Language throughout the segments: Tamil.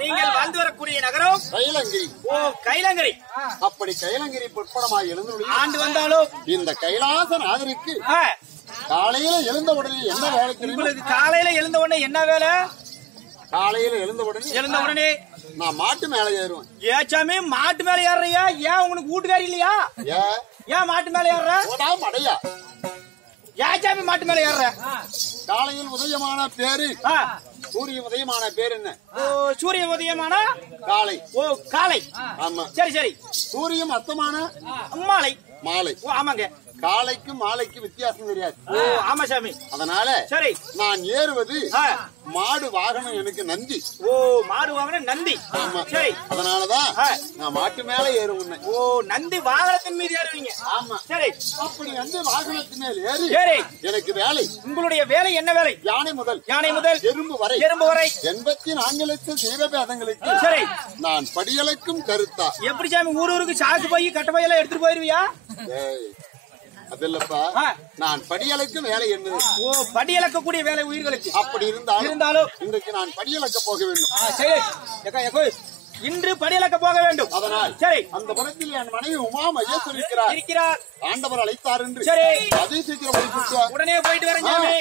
நீங்கள் வாழ்ந்து வரக்கூடிய நகரம் கைலங்கிரி. ஓ கைலங்கிரி. அப்படி கைலங்கிரி புட்படமாய் எழுந்து ஆண்டு வந்தாலும் இந்த கைலாசநாதருக்கு காலையில எழுந்த உடனே என்ன வேலை தெரியும்? உங்களுக்கு காலையில எழுந்த உடனே என்ன வேலை? காலையில எழுந்த உடனே நான் மாட்டு மேல ஏறுவேன். ஏச்சாமி மாட்டு மேல ஏறியா? ஏன் உங்களுக்கு வீட்டுக்காரி இல்லையா? ஏன் மாட்டு மேல ஏற? மடையா ஏச்சாமி மாட்டு மேல ஏற? காலையில் உதயமான பேரு சூரிய உதயமான பேர் என்ன? சூரிய உதயமான காலை. ஓ காலை. ஆமா சரி சரி. சூரியன் அஸ்தமான மாலை. மாலை. ஓ ஆமாங்க. காலைக்கும் மாலைக்கும் வித்தியாசம் தெரியாது. ஓ ஆமா சாமி. அதனால சரி நான் ஏறுவது மாடு வாகனம் எனக்கு நந்தி. ஓ மாடு வாகனம் நந்தி. ஆமா சரி. அதனாலதான் நான் மாட்டு மேல ஏறுவேன். ஓ நந்தி வாகனத்தின் மீது ஏறுவீங்க. ஆமா சரி. அப்படி வந்து வாகனத்தின் மேல் ஏறி சரி எனக்கு வேலை. உங்களுடைய வேலை என்ன வேலை? யானை முதல் எறும்பு வரை 84 லட்சம் ஜீவபேதங்களுக்கு சரி நான் படியளக்கும் கருத்தா. எப்படி சாமி ஊருக்கு சாக்கு போய் கட்ட பையெல்லாம் எடுத்துட்டு போயிருவியா? அதில்லப்பா நான் படியளக்கும் வேலை என்னது? ஓ படியளக்கக்கூடிய வேலை உயிர்களுக்கு. அப்படி இருந்தாலும் இன்றைக்கு நான் படியளக்க போக வேண்டும். இன்று படியளக்க போக வேண்டும். அதனால் சரி அந்த புறத்தில் என் மனைவி உமா மகேஸ்வரி இருக்கிறார். ஆண்டவர் அழைத்தார் என்று சரி அதே சீக்கிரம் உடனே போயிட்டு வரேன் சாமி.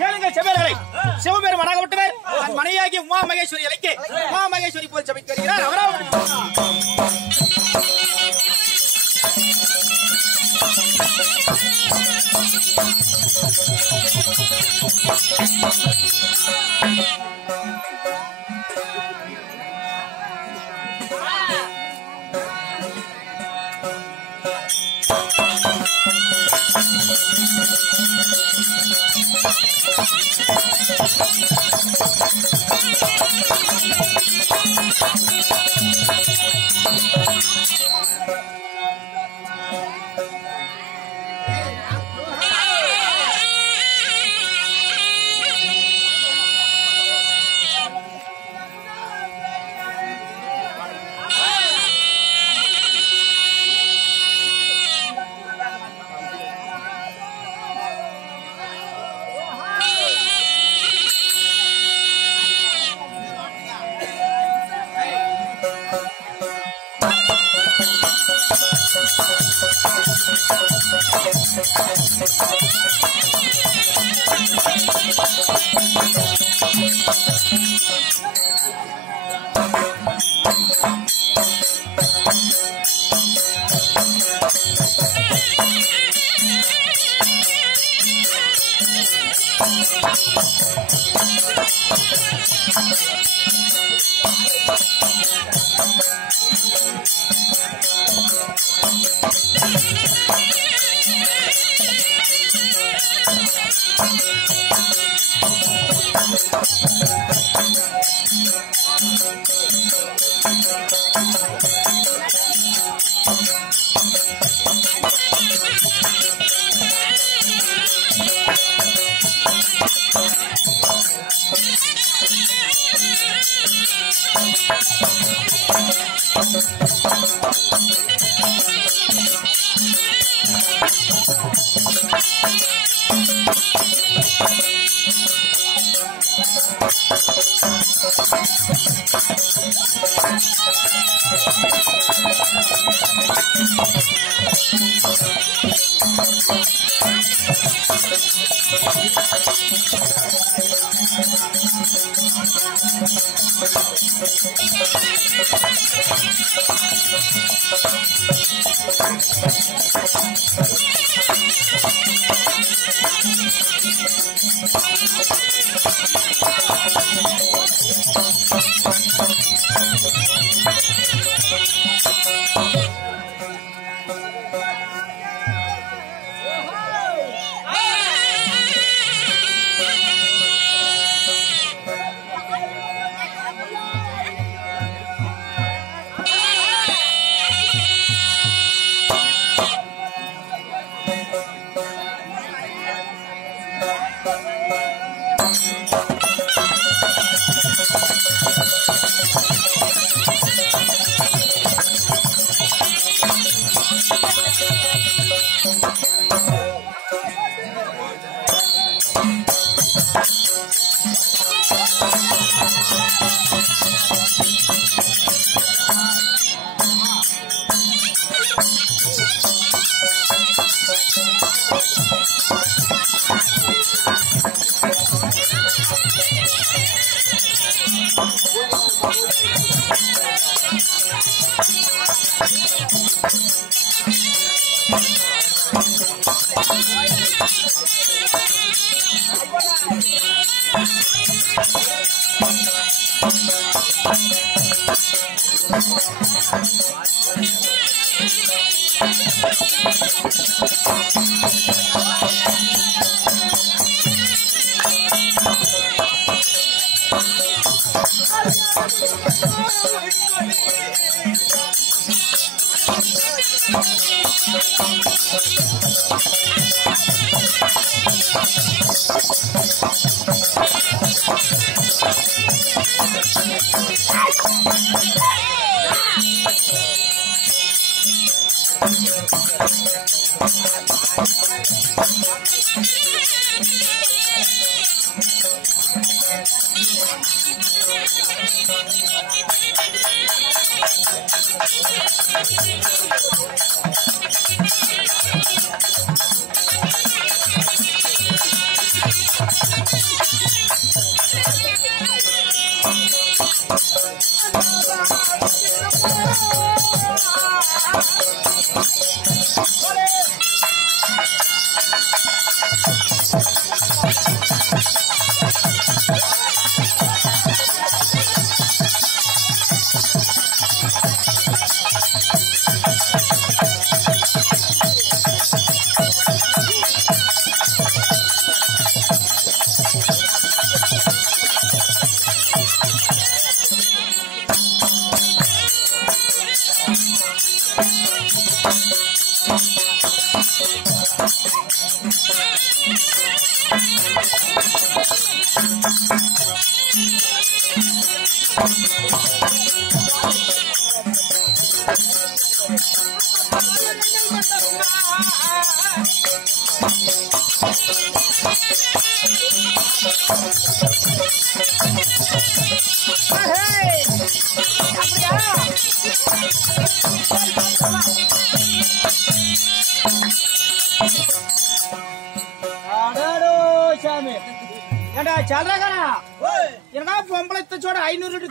கேளுங்க செபேர்களை. சிவபெரும் மனாகப்பட்டவர் தன் மனைவியாகிய உமா மகேஸ்வரி அழைக்க உமா மகேஸ்வரி போல் சபைக்கு வருகிறார். அவரா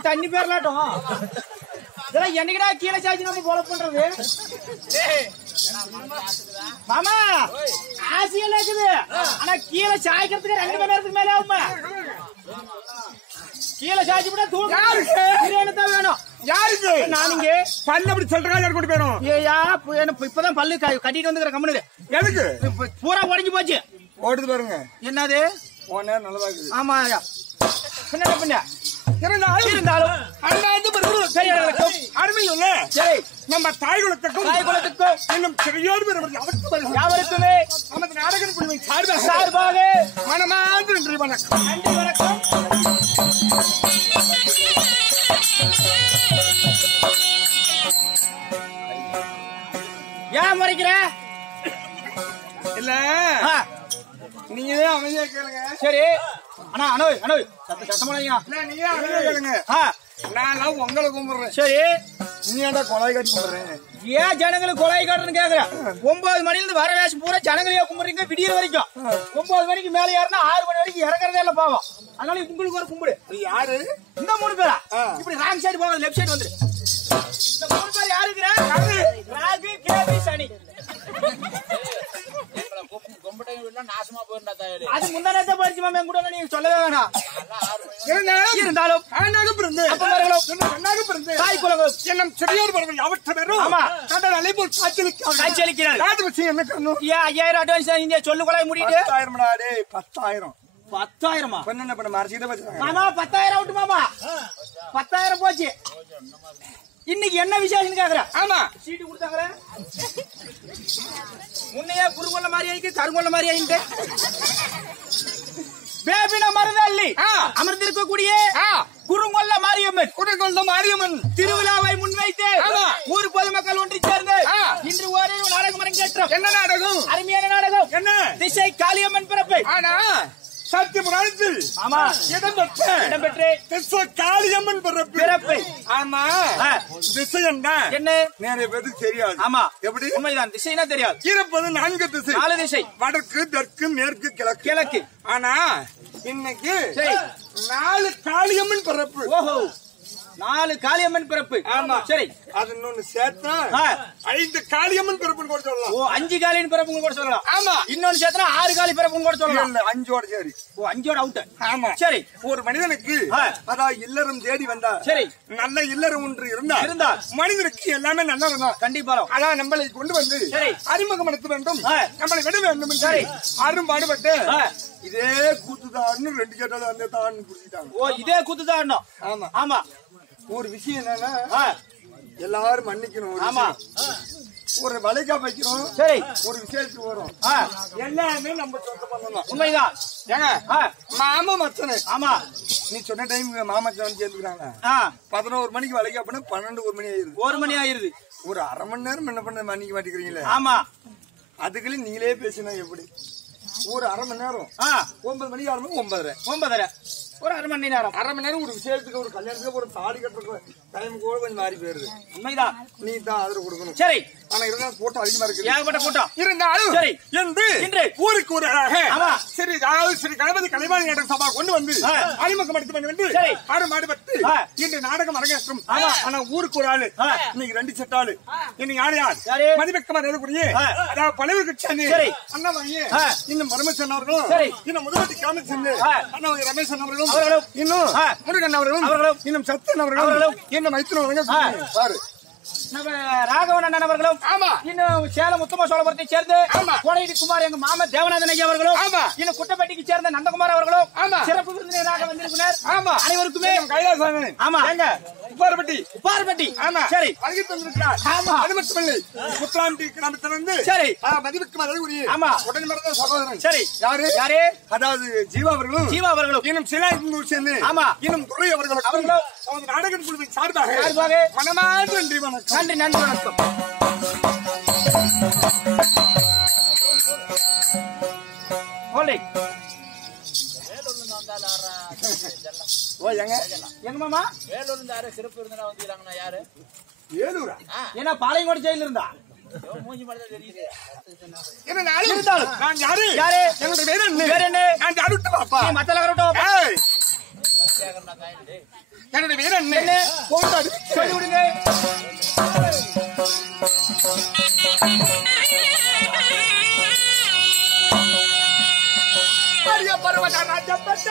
தண்ணி பேர்லாட்டும் இதெல்லாம் என்னைக்குடா கீழே சாய்ச்சி நம்ம போல பண்றது மாமா ஆசையெல்லாம் இருக்குது ஆனா கீழே சாய்க்கிறதுக்கு 2 மணி நேரத்துக்கு மேலே ஆகுமா கீழே சாய்ச்சி விட தூக்கம் தான் வேணும் யாருக்கு நான் இங்க பல்லு அப்படி சொல்றாங்க கொண்டு போயிடும் ஏயா இப்பதான் பல்லு கட்டிட்டு வந்துக்கிற கம்முனு எதுக்கு பூரா உடஞ்சு போச்சு ஓடுது பாருங்க என்னது நல்லதா இருக்குது ஆமா பின்னாடி பின்ன இருந்தாலும் அருமையுள்ள நம்ம தாய்குலத்துக்கும் இன்னும் சிறையோடு யாவருக்குமே நமது நாடகம் குழுவை சார்பாக மனமார்ந்த நன்றி வணக்கம் நன்றி வணக்கம் ஏன் முறைக்கிற இல்ல நீங்க அமைதியா கேளுங்க சரி அண்ணா அனோய் அனோய் சத்தமா நீங்க அமைதியா கேளுங்க நான் உங்களை கும்பிடுறேன் சரி நீ ஏன்டா கொலை காட்டி கும்பிடுறேன்? ஏன் ஜனங்களுக்கு கொலை காட்டுன்னு கேக்குறேன்? 9 மணில இருந்து வர வேஷம் பூரா ஜனங்களையே கும்பிடுறீங்க விடிய வரைக்கும். 9 மணிக்கு மேல ஏறினா 6 மணி வரைக்கும் இறங்குறதே இல்ல பாவம். அதனால உங்களுக்கு ஒரு கும்பிடு. யாரு? இந்த 3 பேரா? இப்படி ராங் சைடு போகாத, லெஃப்ட் சைடு வந்துரு. இந்த 3 பேர் யாருக்குற? ராகு, கேபி, சனி. அது முந்தானத்தை படிச்சு மாமா கூட நீங்க சொல்லவே வேணாம். இருந்தாலும் என்னும் சிறியோர் பருவம் அவற்றை பெறும். ஆமா கடல் அலைபோல் காய்ச்சலிக்கிறார். 5000 அட்வான்ஸ் இந்தியா சொல்லு கொலை முடிட்டு 10,000 10,000 பண்ண பண்ண மறைச்சிட்டு மாமா 10,000 அவுட் மாமா 10,000 போச்சு. இன்னைக்கு என்ன விசேஷம் கேக்குற? ஆமா சீட்டு கொடுத்தாங்களே முன்னையே குறுங்கொல்ல மாதிரி ஆயிட்டு கருங்கொல்ல மாதிரி ஆயிட்டு பேபின மருதள்ளி அமர்ந்திருக்கக்கூடிய குறுங்கொல்ல மாரியம்மன் திருவிழாவை முன்வைத்து ஊர் பொதுமக்கள் ஒன்று சேர்ந்து இன்று ஒரே நாடகம் அரங்கேற்றம். என்ன நாடகம்? அருமையான நாடகம். என்ன? திசை காளியம்மன் பிறப்பு. சத்திய புராணத்தில் ஆமா இடம்பெற்று திசை காளியம்மன் பிறப்பு. ஆமா திசை என்ன நிறைய பேருக்கு தெரியாது. ஆமா எப்படி? உண்மைதான், திசைனா தெரியாது. இருப்பது 4 திசை. 4 திசை: வடக்கு, தெற்கு, மேற்கு, கிழக்கு. ஆனா இன்னைக்கு 4 காளியம்மன் பிறப்பு. ஓஹோ 4 காளியம்மன் பிறப்பு. ஆமா சரி. அது இன்னொன்னு சேர்த்தா 5 காளியம்மன் பிறப்புன்னு கூட சொல்லலாம். ஓ 5 காளியம்மன் பிறப்புன்னு கூட சொல்லலாம். ஆமா இன்னொன்னு சேர்த்தா 6 காளி பிறப்புன்னு கூட சொல்லலாம். இல்ல 5ஓட சரி. ஓ 5ஓட அவுட். ஆமா சரி. ஒரு மனிதனுக்கு அதாவது இல்லறம் தேடி வந்தா சரி நல்ல இல்லறம் ஒன்று இருந்தா மனிதனுக்கு எல்லாமே நல்லா இருந்தா கண்டிப்பா அதான் நம்மளை கொண்டு வந்து அறிமுகப்படுத்த வேண்டும், நம்மளை விட வேண்டும். சரி அரும்பாடுபட்டு இதே கூத்துதான்னு 2 கேட்டாலும் அந்த தான் புரிஞ்சுட்டாங்க. ஓ இதே கூத்துதான். ஆமா ஆமா ஒரு விஷயம் என்னன்னா எல்லாரும் மன்னிக்கணும். ஆமா ஒரு வளைக்கா வைக்கிறோம் சரி ஒரு விசேஷத்துக்கு வரும் எல்லாமே நம்ம சொந்த பண்ணணும். உண்மைதான். ஏங்க மாமா மச்சனு ஆமா நீ சொன்ன டைம் மாமச்சன் சேர்ந்துக்கிறாங்க 11 மணிக்கு வளைக்கா பண்ண 12 1 மணி ஆயிருது. 1 மணி ஆயிருது. ஒரு அரை மணி நேரம் என்ன பண்ண மன்னிக்க மாட்டேங்கிறீங்களே. ஆமா அதுக்குள்ள நீங்களே பேசினா எப்படி? ஒரு அரை மணி நேரம் 9 மணிக்கு ஆரம்பிச்சு 9:30 ஒரு அரை மணி நேரம் ஒரு விஷயத்துக்கு ஒரு கல்யாணத்துக்கு ஒரு தாலி கட்டுற டைம் கூட கொஞ்சம் மாறி போயிருது. உண்மைதான். நீ தான் ஆதரவு கொடுக்கணும். சரி ஆனா இருந்தாலும் கூட்டம் அதிகமா இருக்கு. ஏகப்பட்ட கூட்டம் இருந்தாலும் சரி என்று ஊருக்கு ஒரு சரி அதாவது ஸ்ரீ கணபதி கலைவாணி நாடக சபா கொண்டு வந்து அறிமுகம் எடுத்து பண்ணி வந்து ஆறு மாடுபட்டு இன்று நாடகம் அரங்கேற்றம். ஆனா ஊருக்கு ஒரு ஆளு இன்னைக்கு 2 செட் ஆளு. இன்னைக்கு யார் மதிப்பக்கமா இருக்கக்கூடிய அதாவது பழைய கட்சி அண்ணாமலையே இன்னும் பரமேஸ்வரன் அவர்களும் இன்னும் முதலமைச்சர் காமச்சந்த் அண்ணா ரமேசன் அவர்களும் இன்னும் முருகன் அவர்களும் இன்னும் சத்தன் அவர்களும் இன்னும் மைத்திரன் அவர்களும் பாரு நம்ம ராகவன் அண்ணன் அவர்களும் இன்னும் சேலம் உத்தம சோழபுரத்தை சேர்ந்து கோடையடி குமார் எங்க மாமா தேவநாதன் ஐயா அவர்களும் இன்னும் குட்டப்பட்டிக்கு சேர்ந்த நந்தகுமார் அவர்களும் சிறப்பு விருந்தினராக வந்திருக்கிறார். அனைவருக்குமே கைலாசன் ஆமா எங்க உப்பார்பட்டி ஆமா சரி வருகிட்டு வந்திருக்கிறார். ஆமா அது மட்டுமில்லை முத்தாண்டி கிராமத்திலிருந்து சரி மதிப்புக்கு மதிப்புரிய ஆமா உடனே மறந்த சகோதரன் சரி யாரு அதாவது ஜீவா அவர்களும் இன்னும் சிலாய்க்கு சேர்ந்து ஆமா இன்னும் துறை அவர்களும் நாடகம் குழுவின் சார்பாக மனமார்ந்த நன்றி வணக்கம். நன்றி வணக்கம். எங்க மாமா வேலூர்ல சிறப்பு இருந்தா வந்துறாங்கன்னா யாரு? வேலூரா? ஏன்னா பாளையங்கோடு ஜெயில இருந்தா மூஞ்சி மாதிரி தெரியுது. என்ன நாளை இருந்தாலும் நான் யாரு என்னோட பேர் என்ன நான் யாருட்ட பாப்பா நீ மத்தல வரட்ட பாப்பா என்னோட பேர் என்ன போடாது சொல்லி விடுங்க. பரிய பர்வத ராஜபட்ட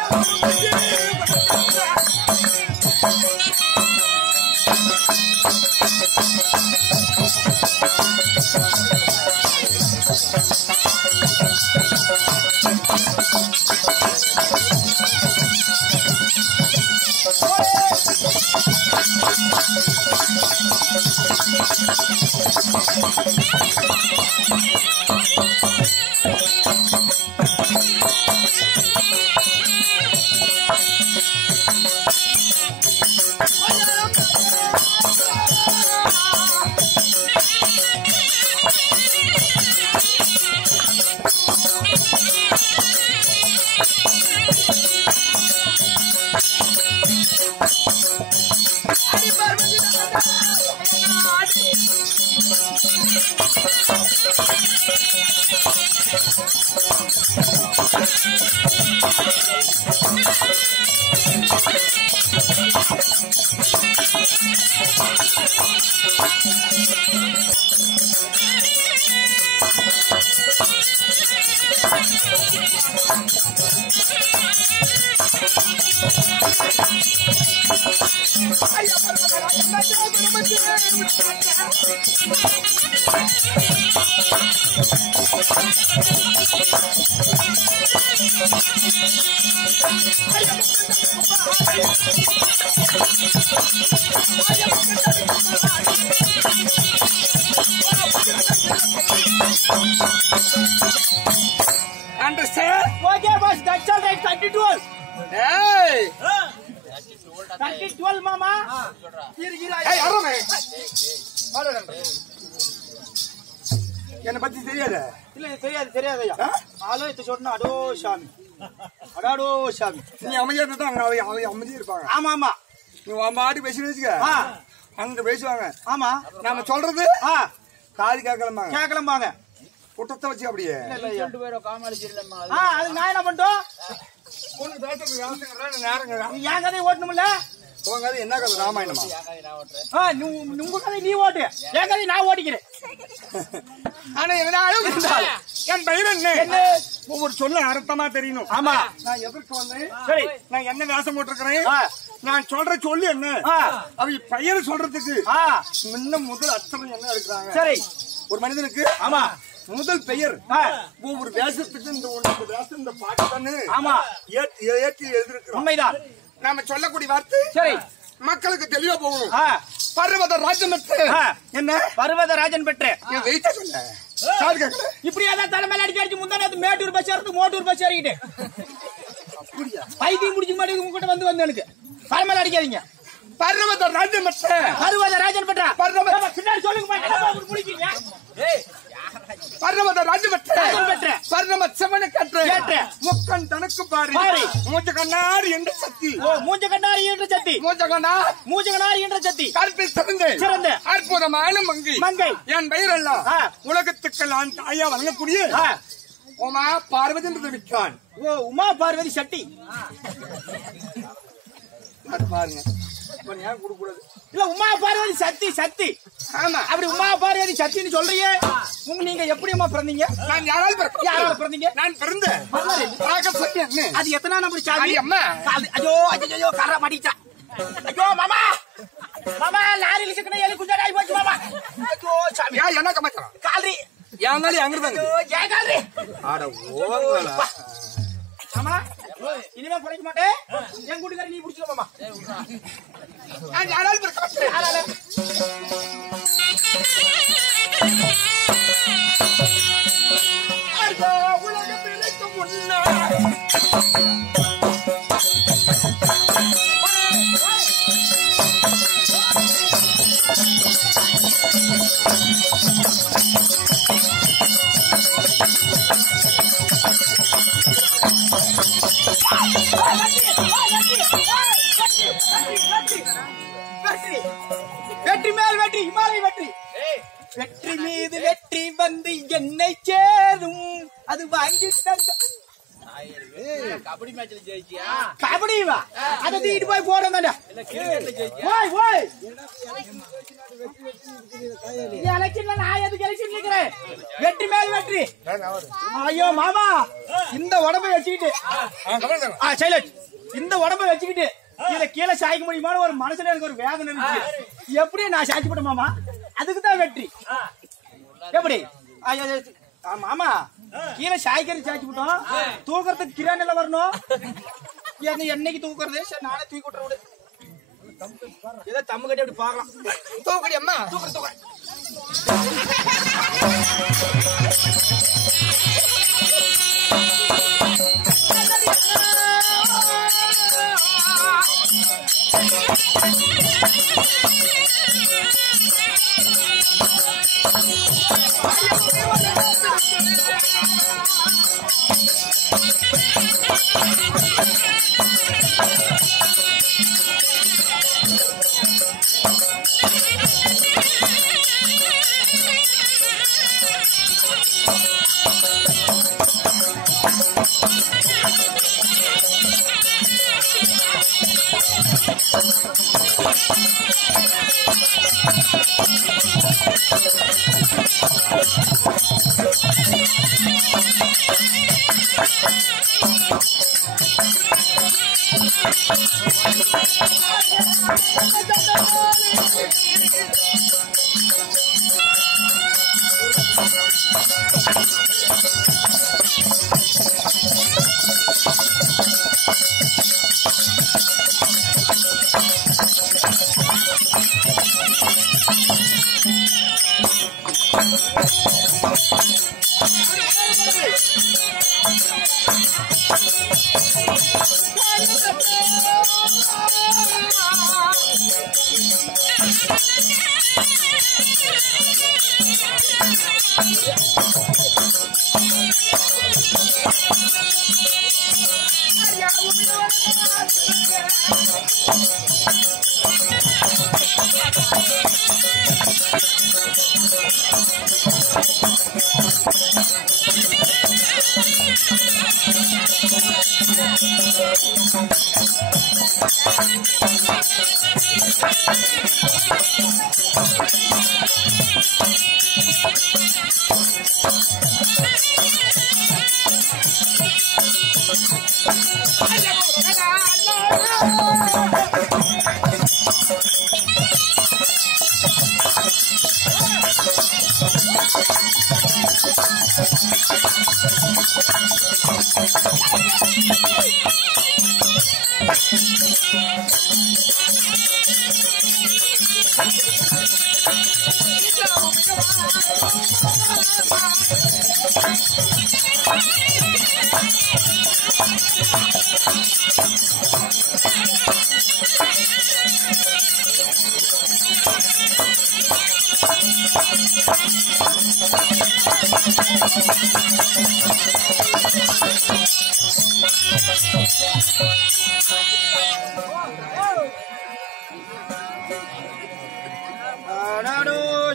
Understand? Okay, boss. That's all right. 30-12. Hey. 30-12, mama. Hey, arame. என்ன பத்தி தெரியாது இல்ல தெரியாது ஐயா ஆலோயத்தை சொன்னா அடோ சாமி அடாடோ சாமி நீ அமைதியா இருந்தா அவங்க அமைதியா இருப்பாங்க ஆமா ஆமா நீ மாடி பேசி வச்சுக்க அங்க பேசுவாங்க ஆமா நாம சொல்றது காது கேட்கலம்பாங்க குட்டத்தை வச்சு அப்படியே அது நான் என்ன பண்ணிட்டோம் என் கதையை ஓட்டணும்ல உங்க கதை என்ன கதை ராமாயணமா உங்க கதை நீ ஓட்டு என் கதை நான் ஓட்டிக்கிறேன் ஆனா எதனாலும் என் பயிர் என்ன ஒவ்வொரு சொல்ல அர்த்தமா தெரியணும் ஆமா நான் எதற்கு வந்தேன் சரி நான் என்ன வேஷம் போட்டிருக்கிறேன் நான் சொல்ற சொல்லு என்ன அவங்க பயிர் சொல்றதுக்கு முன்ன முதல் அர்த்தம் என்ன எடுக்கிறாங்க சரி ஒரு மனிதனுக்கு ஆமா முதல் பெயர் ஒவ்வொரு வேஷத்துக்கு இந்த வேஷம் இந்த பாட்டு தானே ஆமா ஏற்றி எழுதிருக்கு உண்மைதான் நாம சொல்லக்கூடிய வார்த்தை சரி மக்களுக்கு தெளிவா போகணும் பர்வத ராஜன் பெற்ற என்ன பர்வத ராஜன் பெற்ற இப்படியாதான் தலைமையில அடிச்சு முந்தானது மேட்டூர் பஸ் ஏறது மோட்டூர் பஸ் ஏறிக்கிட்டு பைத்தியம் முடிச்சு மாதிரி உங்ககிட்ட வந்து எனக்கு தலைமையில அடிக்காதீங்க பர்வத ராஜன் பெற்ற பர்வத ராஜன் பெற்ற பின்னாடி சொல்லுங்க பர்வத ராஜன் பெற்ற பர்வத செவன கற்ற முக்கன் தனக்கு பாரு மூஞ்ச கண்ணார் என்ற சக்தி மூஞ்ச கண்ணார் என்ற சக்தி மூஞ்ச கண்ணார் என்ற சக்தி கற்பில் சிறந்த அற்புதமான மங்கை என் பெயரெல்லாம் உலகத்துக்கெல்லாம் தாயா வழங்கக்கூடிய உமா பார்வதி என்று விற்கான் உமா பார்வதி சட்டி பாருங்க இல்ல உமா பார்வதி சக்தி ஆமா அப்படி உமா பார்வதி சக்தின்னு சொல்றீங்க நீங்க எப்படி அம்மா பிறந்தீங்க நான் யாரால பிறந்தீங்க நான் பிறந்தேன் அது எத்தனை நம்பர் சாவி அம்மா ஐயோ காரா மாட்டிச்சா ஐயோ மாமா லாரியில சிக்கன எலி குஞ்சடா ஆயி போச்சு மாமா ஐயோ சாமி என்ன கமாச்சா கால்ரி யானாலி அங்கதாங்க ஏன் கால்ரி ஆட ஓங்கலா மாமா இனிமே புடிக்க மாட்டேன் என் கூட்டுக்கார நீ புடிச்சுக்கோ மாமா நான் யாரால பிறக்கறேன் யாரால அடோ உலக பிழைக்கு முன்னா வெற்றி மேல் வெற்றி இமாலய வெற்றி வெற்றி மீது வெற்றி வந்து என்னை சேரும் அது வாங்கி கபடி மேட்ச்ல ஜெயிச்சியா கபடிவா அத தீட்டு போய் போறேன்டா ஓய் ஓய் எலெக்ஷன்ல நான் எதுக்கு எலெக்ஷன் நிக்கிறேன் வெற்றி மேல் வெற்றி ஐயோ மாமா இந்த உடம்பை வச்சுக்கிட்டு சைலண்ட் இந்த உடம்பை வச்சுக்கிட்டு இத கீழே சாய்க்க முடியுமான்னு ஒரு மனசுல எனக்கு ஒரு வேதனை இருந்துச்சு எப்படி நான் சாய்ச்சிப்பட்டேன் மாமா அதுக்குதான் வெற்றி எப்படி மாமா கீழே சாய்க்கிறது சாய்ச்சிப்பட்டோம் தூக்குறதுக்கு கிரான் எல்லாம் வரணும் என்னைக்கு தூக்குறது சரி நானே தூக்கி விட்டுற விடு ஏதோ தம்மு கட்டி அப்படி பாக்கலாம் தூக்கடி அம்மா தூக்குற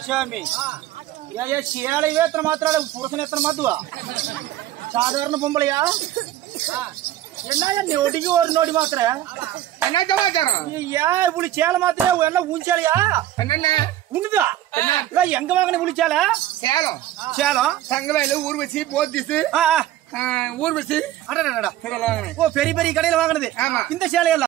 స్వామి చీల ఎత్తన మాత్రాలు పురుషుని ఎత్తన మద్దువా సాధారణ బొమ్మలయా நோட்டிக்கு ஒரு நோட்டி மாத்திர என்ன சமாச்சாரம் ஏன் இப்படி சேலை மாத்திர எல்லாம் ஊஞ்சாலையா என்னென்ன உண்ணுதா எங்க வாங்கின புளிச்சால சேலம் சேலம் தங்கவேலு ஊர்வசி போத்திஸ் ஊர்வசி ஓ பெரிய பெரிய கடையில வாங்கினது இந்த சேலையெல்லாம்